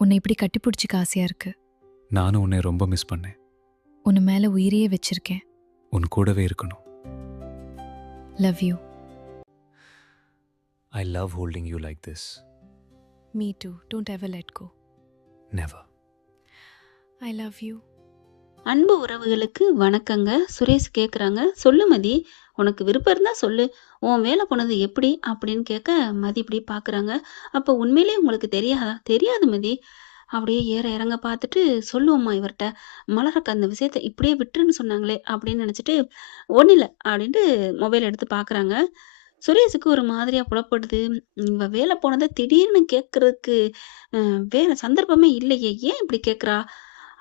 உன்னை இப்படி கட்டிப்பிடிச்சிக்க ஆசையா இருக்கு. நானும் உன்னை ரொம்ப மிஸ் பண்ணேன். உன்னை மேல உயிரையே வச்சிருக்கேன். உன் கூடவே இருக்கணும். Love you. I love holding you like this. Me too. Don't ever let go. Never. I love you. அன்பு உறவுகளுக்கு வணக்கங்க. சுரேஷ் கேட்குறாங்க, சொல்லு மதி, உனக்கு விருப்பம் இருந்தால் சொல்லு, உன் வேலை போனது எப்படி அப்படின்னு கேட்க மதி இப்படி பார்க்குறாங்க. அப்போ உண்மையிலேயே உங்களுக்கு தெரியாதா? தெரியாது மதி. அப்படியே ஏற இறங்க பார்த்துட்டு சொல்லுவோம்மா இவர்கிட்ட, மலருக்கு அந்த விஷயத்த இப்படியே விட்டுருன்னு சொன்னாங்களே அப்படின்னு நினச்சிட்டு ஒன்றும் இல்லை அப்படின்ட்டு மொபைல் எடுத்து பார்க்குறாங்க. சுரேஷுக்கு ஒரு மாதிரியாக புலப்படுது. இவ வேலை போனதை திடீர்னு கேட்குறதுக்கு வேற சந்தர்ப்பமே இல்லையே, ஏன் இப்படி கேட்குறா?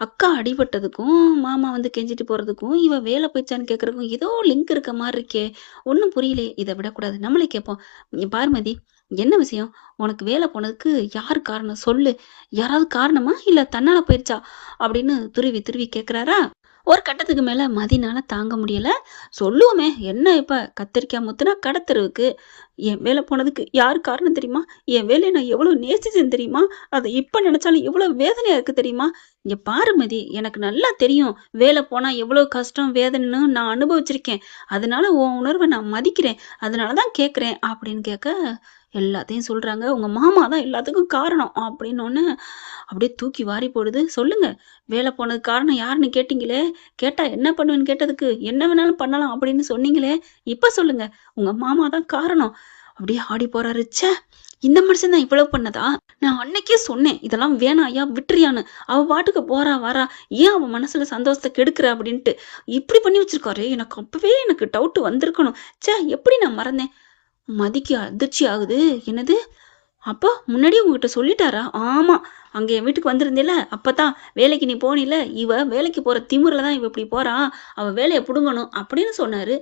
அக்கா அடிபட்டதுக்கும் மாமா வந்து கெஞ்சிட்டு போறதுக்கும் இவ வேலை போயிடுச்சான்னு கேட்கறதுக்கும் ஏதோ லிங்க் இருக்க மாதிரி இருக்கே, ஒன்றும் புரியலையே. இதை விடக்கூடாது, நம்மளே கேட்போம். பார்மதி, என்ன விஷயம்? உனக்கு வேலை போனதுக்கு யார் காரணம் சொல்லு. யாராவது காரணமா இல்ல தன்னால போயிடுச்சா அப்படின்னு துருவி துருவி கேட்குறாரா. ஒரு கட்டத்துக்கு மேல மதினால தாங்க முடியல. சொல்லுவோமே, என்ன இப்ப கத்திரிக்காய் முத்துனா கடத்தெருவுக்கு. என் வேலை போனதுக்கு யார் காரணம் தெரியுமா? என் வேலையை நான் எவ்வளவு நேசிச்சேன் தெரியுமா? அதை இப்ப நினைச்சாலும் எவ்வளவு வேதனையா இருக்கு தெரியுமா? இங்க பாரு மதி, எனக்கு நல்லா தெரியும் வேலை போனா எவ்வளவு கஷ்டம் வேதனைன்னு நான் அனுபவிச்சிருக்கேன். அதனால உன் உணர்வை நான் மதிக்கிறேன். அதனாலதான் கேட்கிறேன் அப்படின்னு கேட்க எல்லாத்தையும் சொல்றாங்க. உங்க மாமா தான் எல்லாத்துக்கும் காரணம் அப்படின்னு அப்படியே தூக்கி வாரி போடுது. சொல்லுங்க, வேலை போனதுக்கு காரணம் யாருன்னு கேட்டீங்களே, கேட்டா என்ன பண்ணுவேன்னு கேட்டதுக்கு என்ன வேணாலும் பண்ணலாம் அப்படின்னு சொன்னீங்களே, இப்ப சொல்லுங்க, உங்க மாமா தான் காரணம். அப்படியே ஆடி போறாரு. ச்சே, இந்த மனுஷன் தான் இவ்வளவு பண்ணதா? நான் அன்னைக்கே சொன்னேன் இதெல்லாம் வேணாம் ஐயா, விட்டுறியான்னு. அவ பாட்டுக்கு போறா வரா, ஏன் அவன் மனசுல சந்தோஷத்தை கெடுக்கிற அப்படின்ட்டு இப்படி பண்ணி வச்சிருக்காரு. எனக்கு அப்பவே எனக்கு டவுட் வந்திருக்கணும். ச்சே, எப்படி நான் மறந்தேன். மதிக்கு அதிர்ச்சி ஆகுது. என்னது? அப்போ முன்னாடியே உங்ககிட்ட சொல்லிட்டாரா? ஆமா, அங்க என் வீட்டுக்கு வந்திருந்தேல, அப்பதான் வேலைக்கு நீ போனில, இவ வேலைக்கு போற திமிருல தான் இவ இப்படி போறா, அவ வேலையை புடுங்கணும் அப்படின்னு சொன்னாரு.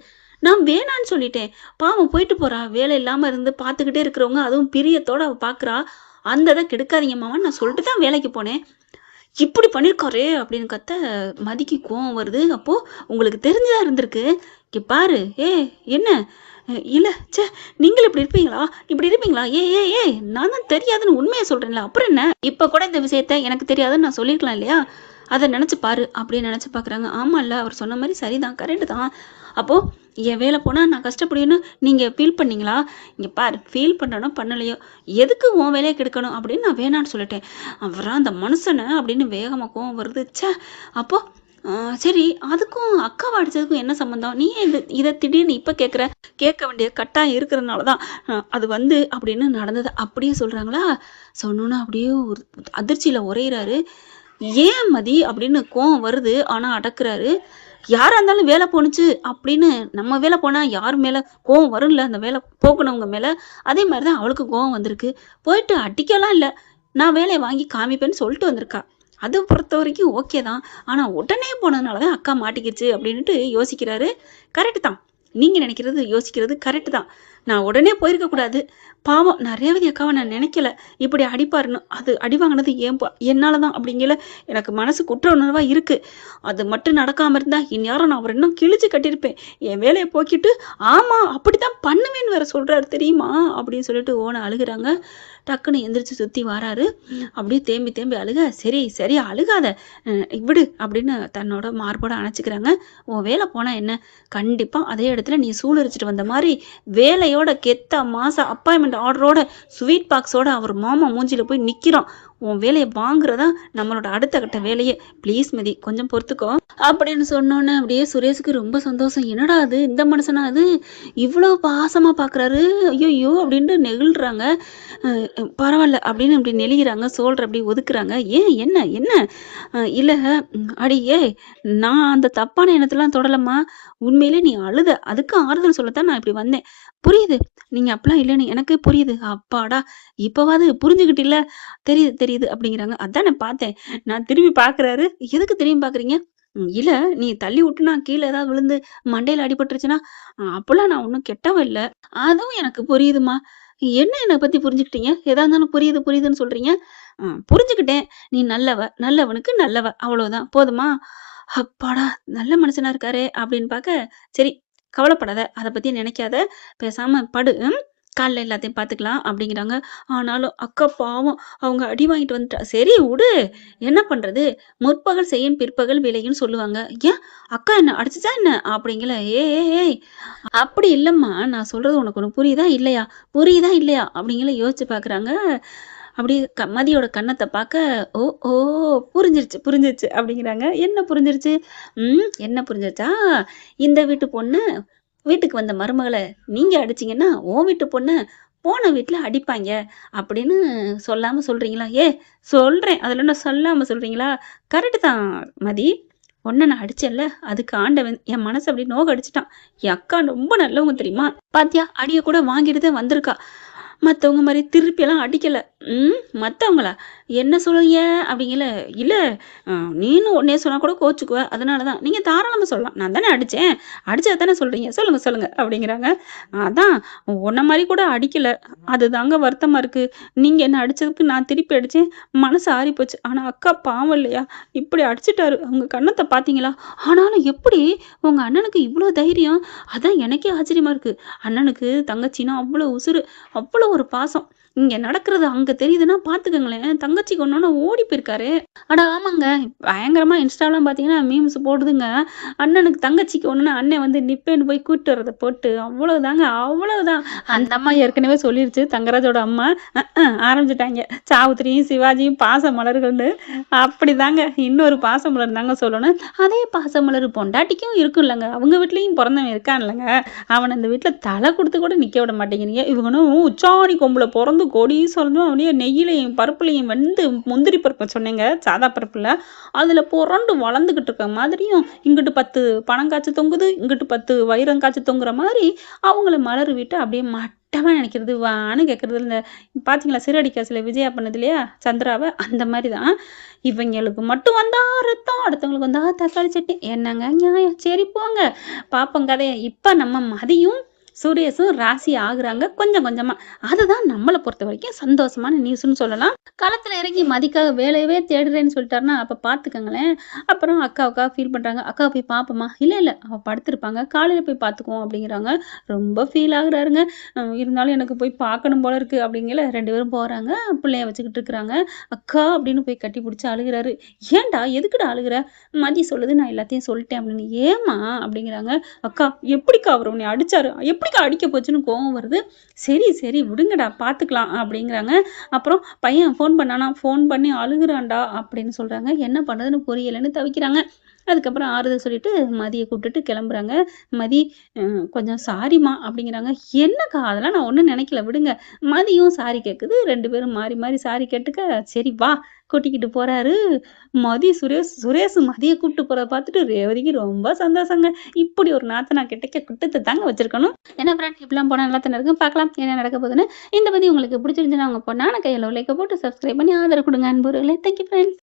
நான் வேணான்னு சொல்லிட்டேன். பாவம் போயிட்டு போறா, வேலை இல்லாம இருந்து பார்த்துக்கிட்டே இருக்கிறவங்க, அதுவும் பிரியத்தோட அவ பார்க்குறா. அந்த இதை கெடுக்காதீங்க மாமான்னு நான் சொல்லிட்டு தான் வேலைக்கு போனேன். இப்படி பண்ணியிருக்காரே அப்படின்னு கத்த மதிக்கு கோவம் வருது. அப்போ உங்களுக்கு தெரிஞ்சதா இருந்திருக்கு. இங்க பாரு, என்ன? இல்ல, ச்சே, நீங்களும் இப்படி இருப்பீங்களா? இப்படி இருப்பீங்களா? நான் தான் தெரியாதுன்னு உண்மையை சொல்றேன்ல, அப்புறம் என்ன? இப்ப கூட இந்த விஷயத்த எனக்கு தெரியாதுன்னு நான் சொல்லியிருக்கலாம் இல்லையா? அதை நினைச்சு பாரு அப்படின்னு நினைச்சு பாக்குறாங்க. ஆமா இல்ல, அவர் சொன்ன மாதிரி சரிதான், கரெக்டு தான். அப்போ என் வேலை போனா நான் கஷ்டப்படுவேன்னு நீங்க ஃபீல் பண்ணீங்களா? இங்க பாரு, ஃபீல் பண்ணனோ பண்ணலையோ, எதுக்கு உன் வேலையை கெடுக்கணும் அப்படின்னு நான் வேணான்னு சொல்லிட்டேன். அவரா அந்த மனுஷனை அப்படின்னு வேகமா கோவம் வருது. ச்சே. அப்போ சரி, அதுக்கும் அக்காவை அடிச்சதுக்கும் என்ன சம்மந்தம்? நீ ஏன் இதை திடீர்னு இப்போ கேட்குற? கேட்க வேண்டிய கட்டாயம் இருக்கிறதுனால தான் அது வந்து அப்படின்னு நடந்தது அப்படியே சொல்கிறாங்களா. சொன்னோன்னா அப்படியே ஒரு அதிர்ச்சியில் உரையிறாரு. ஏன் மதி அப்படின்னு கோவம் வருது, ஆனால் அடக்குறாரு. யாராக இருந்தாலும் வேலை போணுச்சு அப்படின்னு நம்ம வேலை போனால் யார் மேலே கோவம் வரும்ல, அந்த வேலை போகணவங்க மேலே. அதே மாதிரி தான் அவளுக்கு கோவம் வந்திருக்கு. போயிட்டு அடிக்கலாம் இல்லை, நான் வேலையை வாங்கி காமிப்பேன்னு சொல்லிட்டு வந்திருக்கா. அதை பொறுத்த வரைக்கும் ஓகே தான். ஆனால் உடனே போனதுனால தான் அக்கா மாட்டிக்கிச்சு அப்படின்ட்டு யோசிக்கிறாரு. கரெக்டு தான், நீங்கள் நினைக்கிறது யோசிக்கிறது கரெக்டு தான். நான் உடனே போயிருக்க கூடாது. பாவம், நான் ரேவதி அக்காவை நான் நினைக்கல இப்படி அடிப்பாருன்னு. அது அடி வாங்கினது என்னால தான் அப்படிங்கல எனக்கு மனசு குற்ற உணர்வாக இருக்குது. அது மட்டும் நடக்காமல் இருந்தால் இந்நேரம் நான் அவர் இன்னும் கிழிச்சு கட்டியிருப்பேன். என் வேலையை போக்கிட்டு ஆமாம் அப்படி தான் பண்ணுவேன்னு வேற சொல்கிறாரு தெரியுமா அப்படின்னு சொல்லிட்டு ஓன அழுகிறாங்க. டக்குன்னு எந்திரிச்சு சுற்றி வராரு. அப்படியே தேம்பி தேம்பி அழுக. சரி சரி, அழுகாத, விடு அப்படின்னு தன்னோட மார்போட அணைச்சிக்கிறாங்க. உன் வேலை போனால் என்ன, கண்டிப்பாக அதே இடத்துல நீ சூழரிச்சிட்டு வந்த மாதிரி வேலையோட கெத்த மாசம் அப்பாயின்மெண்ட் ஆர்டரோட ஸ்வீட் பாக்ஸோட அவர் மாமா மூஞ்சில போய் நிற்கிறோம். உன் வேலையை வாங்குறதா நம்மளோட அடுத்த கட்ட வேலையே. ப்ளீஸ் மதி, கொஞ்சம் பொறுத்துக்கோ அப்படின்னு சொன்னோன்னே அப்படியே சுரேஷுக்கு ரொம்ப சந்தோஷம். என்னடா அது, இந்த மனுஷனா அது இவ்வளோ பாசமாக பார்க்குறாரு, ஐயோ அப்படின்ட்டு நெகிழ்றாங்க. பரவாயில்ல அப்படின்னு இப்படி நெளிகிறாங்க, சோல்ற அப்படி ஒதுக்குறாங்க. ஏன், என்ன என்ன? இல்லை, அடியே, நான் அந்த தப்பான எண்ணத்தெல்லாம் தொடலம்மா. உண்மையிலே நீ அழுத, அதுக்கு ஆறுதல் சொல்லத்தான் நான் இப்படி வந்தேன். புரியுது, நீங்க அப்பெல்லாம் இல்லைன்னு எனக்கு புரியுது. அப்பாடா, இப்போவாது புரிஞ்சுக்கிட்டில்ல. தெரியுது தெரியுது அப்படிங்கிறாங்க. அதான் நான் பார்த்தேன். நான் திரும்பி பார்க்குறாரு. எதுக்கு திரும்பி பார்க்குறீங்க? இல்ல, நீ தள்ளி விட்டு நான் கீழே ஏதாவது விழுந்து மண்டையில் அடிபட்டுருச்சுன்னா, அப்போல்லாம் நான் ஒன்றும் கெட்டவன் இல்லை. அதுவும் எனக்கு புரியுதுமா. என்ன என்னை பற்றி புரிஞ்சுக்கிட்டீங்க? எதா இருந்தாலும் புரியுது புரியுதுன்னு சொல்கிறீங்க. புரிஞ்சுக்கிட்டேன், நீ நல்லவ, நல்லவனுக்கு நல்லவ, அவ்வளோதான், போதுமா? அப்பாடா, நல்ல மனுஷனா இருக்காரே அப்படின்னு பார்க்க, சரி கவலைப்படாத, அதை பற்றி நினைக்காத, பேசாமல் படு. காலைல எல்லாத்தையும் பார்த்துக்கலாம் அப்படிங்கிறாங்க. ஆனாலும் அக்கா பாவம் அவங்க அடி வாங்கிட்டு வந்துட்டா. சரி உடு, என்ன பண்றது? முற்பகல் செய்யும் பிற்பகல் விளையும்ன்னு சொல்லுவாங்க. ஏன் அக்கா என்ன அடிச்சுச்சா என்ன? அப்படிங்கல. ஏய் ஏய் ஏய் அப்படி இல்லம்மா. நான் சொல்றது உனக்கு ஒண்ணு புரியுதா இல்லையா? புரியுதா இல்லையா? அப்படிங்கல யோசிச்சு பார்க்குறாங்க. அப்படியே மதியோட கண்ணத்த பார்க்க, ஓ! ஓ! புரிஞ்சிருச்சு, புரிஞ்சிருச்சு அப்படிங்கிறாங்க. என்ன புரிஞ்சிருச்சு? என்ன புரிஞ்சிருச்சா? இந்த வீட்டு பொண்ணு வீட்டுக்கு வந்த மருமகள நீங்க அடிச்சீங்கன்னா, உன் வீட்டு பொண்ண போன வீட்ல அடிப்பாய்ங்க அப்படின்னு சொல்லாம சொல்றீங்களா? சொல்றேன். அதுல என்ன சொல்லாம சொல்றீங்களா? கரெக்ட்டு தான் மதி. உன்ன நான் அடிச்சேன்ல, அதுக்கு ஆண்டவன் என் மனச அப்படியே நோகடிச்சுட்டான். என் அக்கா ரொம்ப நல்லவங்க தெரியுமா? பாத்தியா அடிய கூட வாங்கிட்டு தான் வந்திருக்கா. மத்தவங்க மாரி திருப்பியெல்லாம் அடிக்கல. மத்தவங்களா? என்ன சொல்றீங்க? அப்படிங்கல. இல்ல நீனும் உடனே சொன்னா கூட கோச்சுக்குவ. அதனால தான். நீங்க தாராளமா சொல்லலாம். நான் தானே அடிச்சேன். அடிச்சத தானே சொல்றீங்க. சொல்லுங்க, சொல்லுங்க அப்படிங்கிறாங்க. அதான் உன்ன மாரி கூட அடிக்கல. அதுதாங்க வருத்தமா இருக்கு. நீங்க என்ன அடிச்சதுக்கு நான் திருப்பி அடிச்சேன். மனசு ஆறிப்போச்சு. ஆனா அக்கா பாவம் இல்லையா? இப்படி அடிச்சுட்டாரு. அவங்க கண்ணத்த பார்த்தீங்களா? ஆனாலும் எப்படி உங்க அண்ணனுக்கு இவ்ளோ தைரியம்? அதான் எனக்கே ஆச்சரியமா இருக்கு. அண்ணனுக்கு தங்கச்சின்னா அவ்ளோ உசுரு. அவ்ளோ ஒரு பாசம். இங்க நடக்கிறது அங்க தெரியுதுன்னா பார்த்துக்கங்களேன். தங்கச்சி கொன்னோன ஓடி போயிருக்காரே! அட ஆமாங்க. பயங்கரமா இன்ஸ்டாலாம் பார்த்தீங்கன்னா, மீம்ஸ் போடுதுங்க. அண்ணனுக்கு தங்கச்சிக்கு ஒண்ணுன்னா, அண்ணன் வந்து நிப்பேன்னு போய் கூட்டிட்டு வரத போட்டு அவ்வளவுதாங்க, அவ்வளவுதான். அந்த அம்மா ஏற்கனவே சொல்லிருச்சு, தங்கராஜோட அம்மா. ஆரம்பிச்சுட்டாய்ங்க. சாவித்திரியும், சிவாஜியும் பாச மலர்கள்னு. அப்படிதாங்க. இன்னொரு பாசமலர் தாங்க சொல்லணும். அதே பாசமலர் பொண்டாட்டிக்கும் இருக்குல்லங்க. அவங்க வீட்லயும் பொறந்தவன் இருக்கான்லங்க. அவன இந்த வீட்ல தல குடுத்து கூட நிக்க விட மாட்டேங்கிறீங்க. இவனும் உச்சாணி கொம்புல பொறந்து கோடீஸ்வரனும் அப்படியே நெய்யிலையும், பருப்புலையும் வெந்து முந்திரி பருப்பு சொன்னேங்க. சாதா பருப்புல. அதுல புரண்டு வளர்ந்துகிட்டு இருக்க மாதிரியும், இங்கிட்டு 10 பனங்காய்ச்சி தொங்குது, இங்கிட்டு 10 வைரங்காய்ச்சி தொங்குற மாரி, அவங்கள மலர் விட்டு அப்படியே மட்டமா நினைக்கிறது. வான்னு கேட்கறது. இந்த பார்த்தீங்களா சிறகடி காசுல விஜயா பண்ணது இல்லையா? சந்திராவ. அந்த மாரி தான். இவைங்களுக்கு மட்டும் வந்தா ரத்தம், அடுத்தவங்களுக்கு வந்தா தக்காளி சட்னி. என்னங்க நியாயம்? சரி போங்க. பார்ப்போம் கதைய. இப்ப நம்ம மதியும், சுரேஷும் ராசி ஆகுறாங்க கொஞ்சம் கொஞ்சமா. அதுதான் நம்மள பொறுத்தவரைக்கும் சந்தோஷமான நியூஸ்ன்னு சொல்லலாம். களத்துல இறங்கி மதிக்காக வேலையவே தேடுறேன்னு சொல்லிட்டாருன்னா, அப்ப பார்த்துக்கங்களேன். அப்புறம் அக்காவுக்காக ஃபீல் பண்றாங்க. "அக்காவ போய் பார்ப்போமா?" "இல்ல, இல்ல. அவ படுத்திருப்பாங்க. காலையில போய் பார்த்துக்குவோம்." அப்படிங்கிறாங்க. ரொம்ப ஃபீல் ஆகுறாருங்க. இருந்தாலும் எனக்கு போய் பார்க்கணும் போல இருக்கு அப்படிங்கல 2 பேரும் போறாங்க. பிள்ளைய வச்சுக்கிட்டு இருக்கிறாங்க. "அக்கா" அப்படின்னு போய் கட்டி பிடிச்சு அழுகுறாரு. "ஏன்டா? எதுக்குடா அழுகுற?" "மதி சொல்லுது நான் எல்லாத்தையும் சொல்லிட்டேன்" அப்படின்னு. "ஏம்மா?" அப்படிங்கிறாங்க. "அக்கா எப்படிக்கா அவரு உன்னைய அடிச்சாரு? எப்படிக்கா அடிக்க போச்சுன்னு" கோவம் வருது. "சரி, சரி விடுங்கடா பார்த்துக்கலாம்" அப்படிங்கிறாங்க. அப்புறம் பையன் ஃபோன் பண்ணானா, "ஃபோன் பண்ணி அழுகுறான்டா" அப்படின்னு சொல்றாங்க. என்ன பண்றதுன்னு புரியலன்னு தவிக்கிறாங்க. அதுக்கப்புறம் ஆறுதல் சொல்லிட்டு மதிய கூப்பிட்டுட்டு கிளம்புறாங்க. மதி கொஞ்சம் சாரிம்மா அப்படிங்கிறாங்க. "என்னக்கா அதெல்லாம் நான் ஒண்ணும் நினைக்கல விடுங்க." மதியும் சாரி கேட்குது. 2 பேரும் மாறி மாறி சாரி கேட்டுக்க, சரி வா கூட்டிக்கிட்டு போறாரு. சுரேஷ் மதிய கூப்பிட்டு போறத பார்த்துட்டு ரேவதிக்கு ரொம்ப சந்தோஷங்க. இப்படி ஒரு நாத்தனார் கிடைக்க குட்டத்த தாங்க வச்சிருக்கணும். என்ன ஃப்ரெண்ட் இப்படிலாம் போனா நல்லா தானே இருக்கும். பார்க்கலாம் என்ன நடக்க போகுதுன்னு. இந்த பத்தி உங்களுக்கு பிடிச்சிருந்துச்சுன்னா உங்க பொண்ணான கையில ஒரு லைக்க போட்டு சப்ஸ்கிரைப் பண்ணி ஆதரவு கொடுங்க அன்புறவுகளே. Thank you friends.